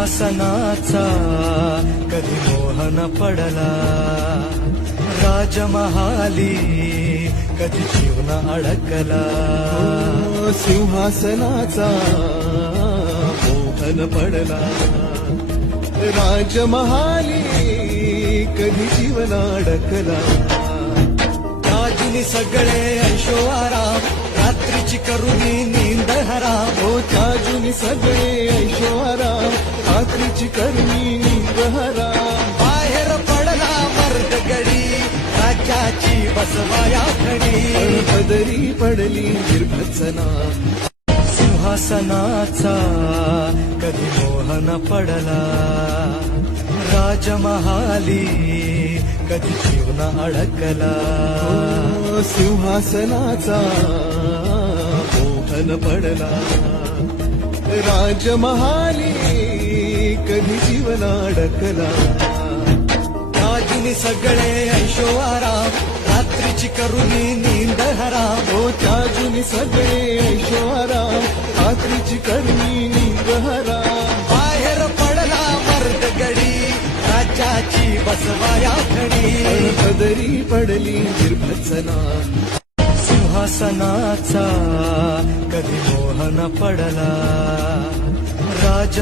सिंहासनाचा कधी मोहन पडला, राजमहाली कधी जीवन अडकला. सिंहासनाचा मोहन पडला, राजमहाली कधी जीवन अडकला. राजुनी सगळे ऐशो आराम, रात्रीची करुणी नींद हराम. हो ताजुनी सगळे ऐशो आराम, रात्रीची करुणी नींद हराम. बाहेर पडला मर्द गडी, राज्याची बसवाया खडी. पदरी पडली निर्भत्सना, सिंहासनाचा कधी मोहन पडला, राजमहाली कधी जीवन अडकला. सिंहासनाचा मोहन पडला, राजमहाली कधी जीवन अडकला. राजुनी सगळे ऐशो आराम, रात्रीची करुणी नींद हराम. हो ताजुनी सगळे ऐशो आराम, रात्रीची करुणी नींद हराम. बाहेर पडला मर्द गडी, राज्याची बसवाया खडी. पदरी पडली निर्भत्सना, सिंहासनाचा कधी मोहन पडला, राज